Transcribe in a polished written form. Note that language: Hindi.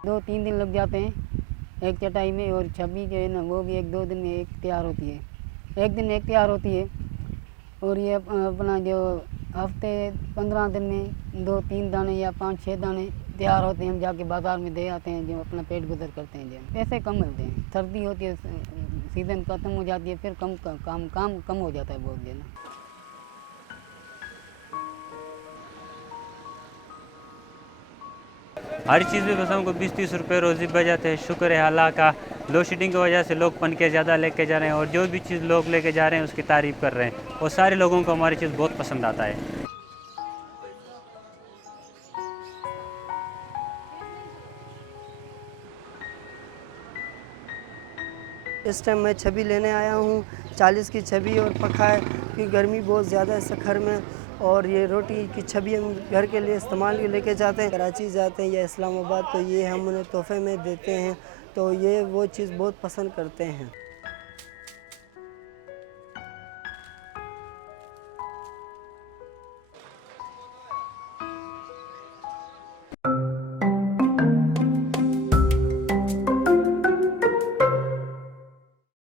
2-3 दिन लग जाते हैं एक चटाई में, और छबी जो है ना वो भी 1-2 दिन में एक तैयार होती है, एक दिन में एक तैयार होती है। और ये अपना जो हफ्ते 15 दिन में 2-3 दाने या 5-6 दाने तैयार होते हैं, हम जाके बाज़ार में दे आते हैं, जो अपना पेट गुजर करते हैं। जो पैसे कम मिलते हैं, सर्दी होती है, सीज़न ख़त्म हो जाती है, फिर काम कम हो जाता है बहुत जो ना। हर चीज़ में बस हमको 20-30 रुपये रोज़ी बच जाते हैं। शुक्र है अल्लाह का, लोड शेडिंग की वजह से लोग पनके ज़्यादा लेके जा रहे हैं, और जो भी चीज़ लोग लेके जा रहे हैं उसकी तारीफ़ कर रहे हैं, और सारे लोगों को हमारी चीज़ बहुत पसंद आता है। इस टाइम मैं छबी लेने आया हूँ, 40 की छबी और पखा है, क्योंकि गर्मी बहुत ज़्यादा है सखर में। और ये रोटी की छबी हम घर के लिए इस्तेमाल के लेके जाते हैं, कराची जाते हैं या इस्लामाबाद, तो ये हम उन्हें तोहफे में देते हैं, तो ये वो चीज़ बहुत पसंद करते हैं।